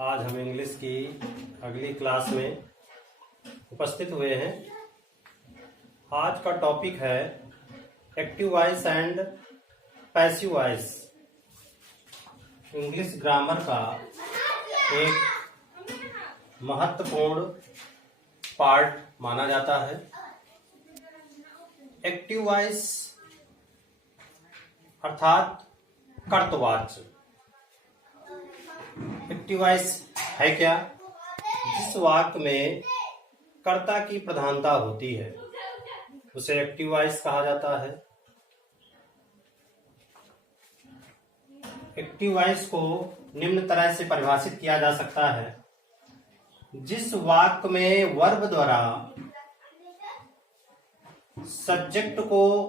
आज हम इंग्लिश की अगली क्लास में उपस्थित हुए हैं। आज का टॉपिक है active voice and passive voice. English grammar का एक महत्वपूर्ण पार्ट माना जाता है। एक्टिव वॉइस अर्थात कर्तवाच्य। एक्टिव वॉइस है क्या? जिस वाक्य में कर्ता की प्रधानता होती है उसे एक्टिव वॉइस कहा जाता है। एक्टिव वॉइस को निम्न तरह से परिभाषित किया जा सकता है: जिस वाक्य में वर्ब द्वारा सब्जेक्ट को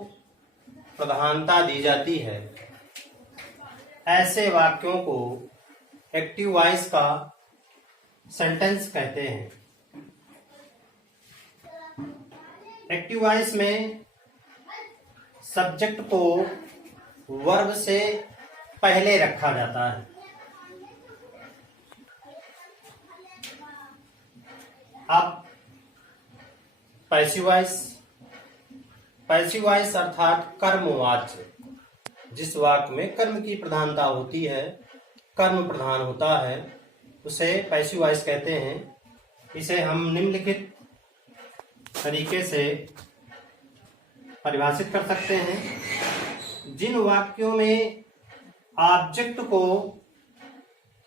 प्रधानता दी जाती है, ऐसे वाक्यों को एक्टिव वॉइस का सेंटेंस कहते हैं। एक्टिव वॉइस में सब्जेक्ट को वर्ब से पहले रखा जाता है। अब पैसिव वॉइस अर्थात कर्मवाच्य। जिस वाक्य में कर्म की प्रधानता होती है, कर्म प्रधान होता है, उसे पैसिव वॉइस कहते हैं। इसे हम निम्नलिखित तरीके से परिभाषित कर सकते हैं: जिन वाक्यों में ऑब्जेक्ट को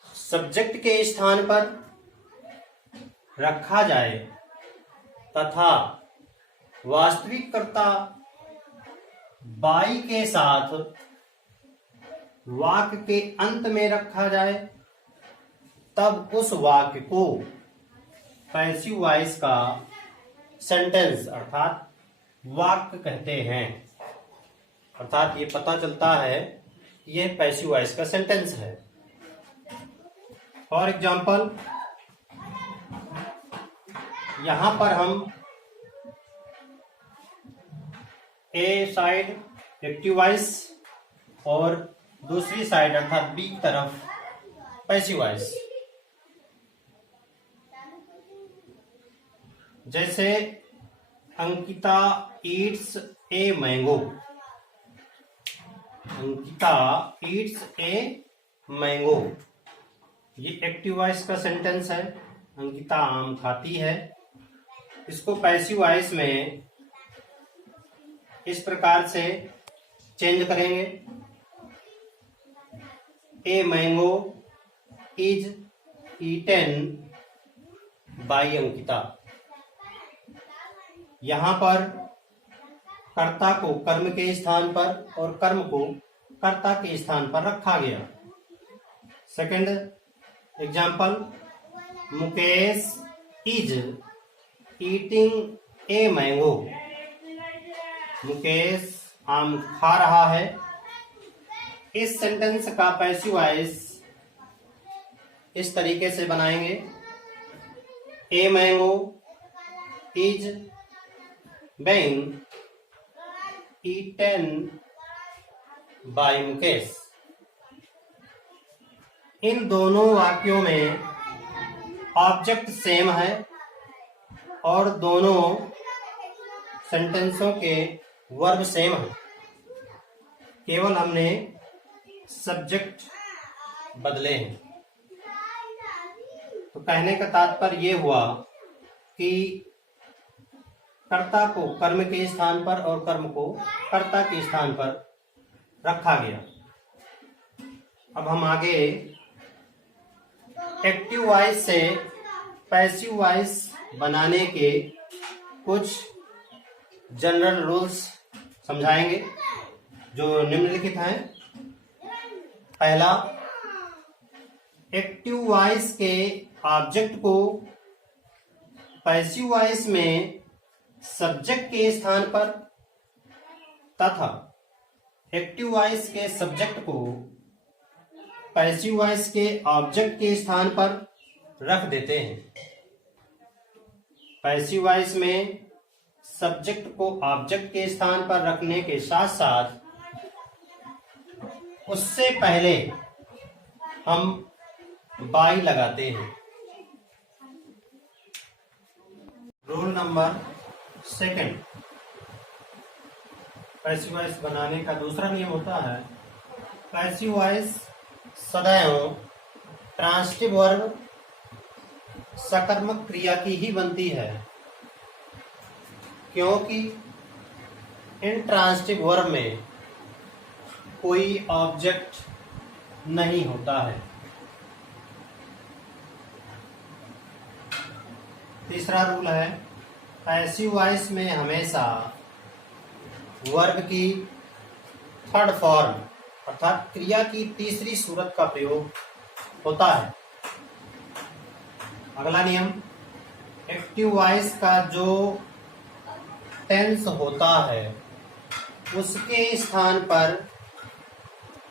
सब्जेक्ट के स्थान पर रखा जाए तथा वास्तविक कर्ता बाई के साथ वाक्य के अंत में रखा जाए, तब उस वाक्य को पैसिव वॉइस का सेंटेंस अर्थात वाक्य कहते हैं। अर्थात ये पता चलता है कि यह पैसिव वॉइस का सेंटेंस है। फॉर एग्जाम्पल, यहां पर हम ए साइड एक्टिव वॉइस और दूसरी साइड अर्थात बी की तरफ पैसिव वॉइस। जैसे Ankita eats a mango. Ankita eats a mango, ये एक्टिव वॉइस का सेंटेंस है। अंकिता आम खाती है। इसको पैसिव वॉइस में इस प्रकार से चेंज करेंगे: a mango is eaten by Ankita. यहां पर कर्ता को कर्म के स्थान पर और कर्म को कर्ता के स्थान पर रखा गया। Second example, Mukesh is eating a mango. Mukesh आम खा रहा है। इस सेंटेंस का पैसिव वॉइस इस तरीके से बनाएंगे: a mango is being eaten by Mukesh. इन दोनों वाक्यों में ऑब्जेक्ट सेम है और दोनों सेंटेंसों के वर्ब सेम है। केवल हमने सब्जेक्ट बदले हैं। तो कहने का तात्पर्य यह हुआ कि कर्ता को कर्म के स्थान पर और कर्म को कर्ता के स्थान पर रखा गया। अब हम आगे एक्टिव वॉइस से पैसिव वॉइस बनाने के कुछ जनरल रूल्स समझाएंगे जो निम्नलिखित हैं। पहला, एक्टिव वॉइस के ऑब्जेक्ट को पैसिव वॉइस में सब्जेक्ट के स्थान पर तथा एक्टिव वॉइस के सब्जेक्ट को पैसिव वॉइस के ऑब्जेक्ट के स्थान पर रख देते हैं। पैसिव वॉइस में सब्जेक्ट को ऑब्जेक्ट के स्थान पर रखने के साथ साथ उससे पहले हम बाई लगाते हैं। Rule number second, passive voice बनाने का दूसरा नियम होता है, पैसिव वॉइस सदैव ट्रांसिटिव वर्ब सकर्मक क्रिया की ही बनती है, क्योंकि इंट्रांसिटिव वर्ब में कोई ऑब्जेक्ट नहीं होता है। तीसरा रूल है, पैसिव वॉइस में हमेशा वर्ब की थर्ड फॉर्म अर्थात क्रिया की तीसरी सूरत का प्रयोग होता है। अगला नियम, एक्टिव वॉइस का जो टेंस होता है उसके स्थान पर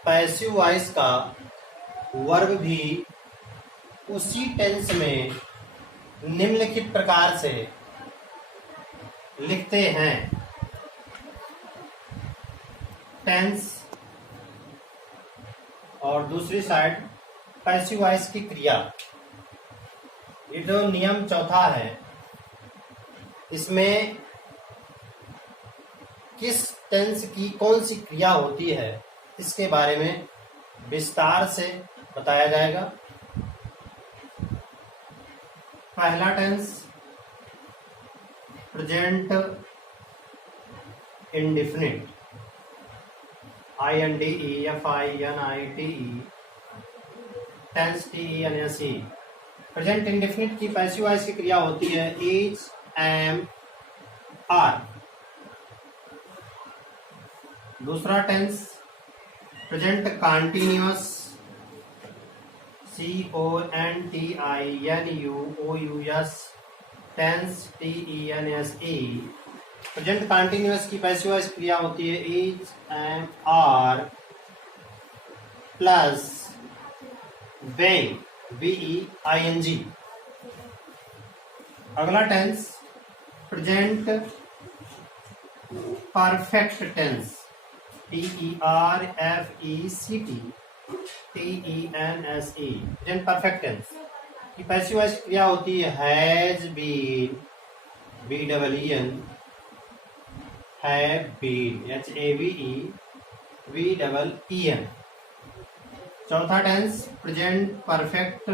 पैसिव वॉइस का वर्ब भी उसी टेंस में निम्नलिखित प्रकार से लिखते हैं। टेंस और दूसरी साइड पैसिव वॉइस की क्रिया। ये जो नियम चौथा है, इसमें किस टेंस की कौन सी क्रिया होती है इसके बारे में विस्तार से बताया जाएगा। पहला tense present indefinite, INDEFINITE, tense TENSE। Present indefinite की पैसिव वॉइस की क्रिया होती है इज, एम, आर। दूसरा tense present continuous, CONTINUOUS, tense TENSE। Present continuous की पैसिव वॉइस क्रिया होती है is, am, are plus being, BEING। अगला tense present perfect tense, PERFECT, TENSE। Present perfect tense की पैसिव वॉइस क्रिया होती है has been, BEEN, have been, HAVEBEEN। चौथा tense present perfect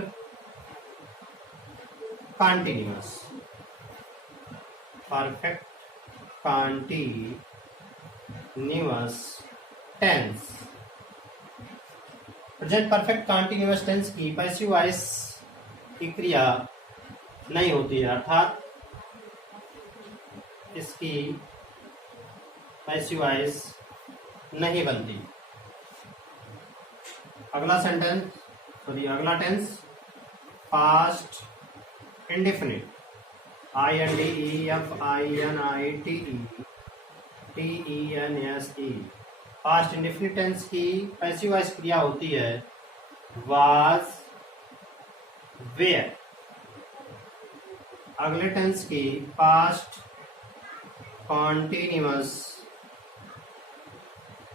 continuous, perfect continuous tense. Present perfect continuous tense की passive voice की क्रिया नहीं होती है, अर्थात इसकी पैसिव वॉइस नहीं बनती। अगला tense past indefinite, INDEFINITE, past indefinite tense की पैसिव वॉइस क्रिया होती है वाज, वेयर। अगले टेंस की past continuous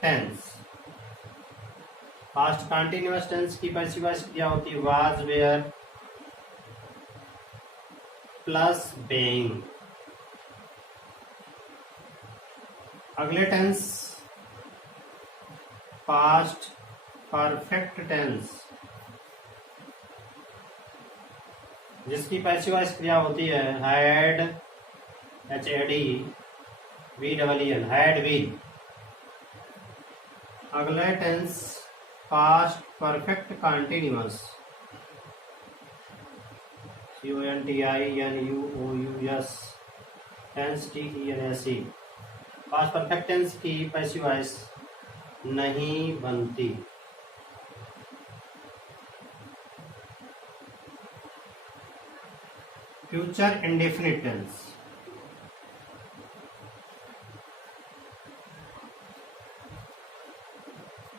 tense, past continuous tense की पैसिव वॉइस क्रिया होती है वाज, वेयर प्लस बेइंग। अगले टेंस पास्ट परफेक्ट टेंस, जिसकी पैसिव वॉइस क्रिया होती है हैड, HADBEEN, हैड बीन। अगला tense past perfect continuous, CONTINUOUS, tense TENSE। Past perfect tense की पैसिव वॉइस नहीं बनती। Future indefinite tense,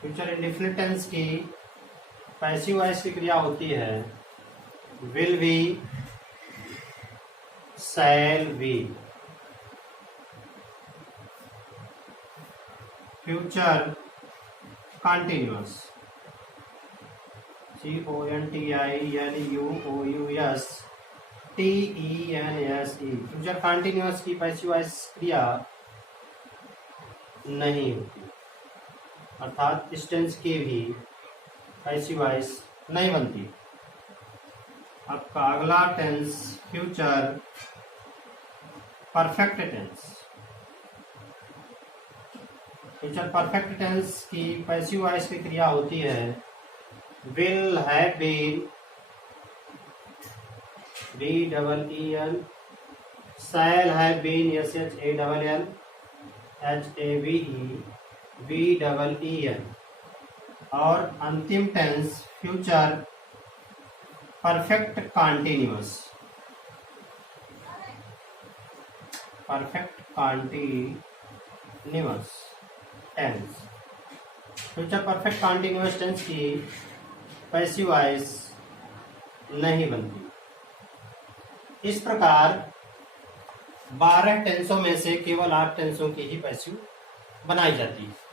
future indefinite tense की पैसिव वॉइस की क्रिया होती है will be, shall be. Future continuous, CONTINUOUS future continuous की पैसिव वॉइस क्रिया नहीं होती, अर्थात इस टेंस की भी पैसिव वॉइस नहीं बनती। आपका अगला tense future perfect tense. Future perfect tense की पैसिव वॉइस की क्रिया होती है will have been, BEEN, shall have been, SHALL, HAVE, BEEN, और अंतिम tense future perfect continuous. Perfect continuous tense. Future perfect continuous tense की पैसिव वॉइस नहीं बनती। इस प्रकार 12 टेंसों में से केवल 8 टेंसों की ही पैसिव बनाई जाती है।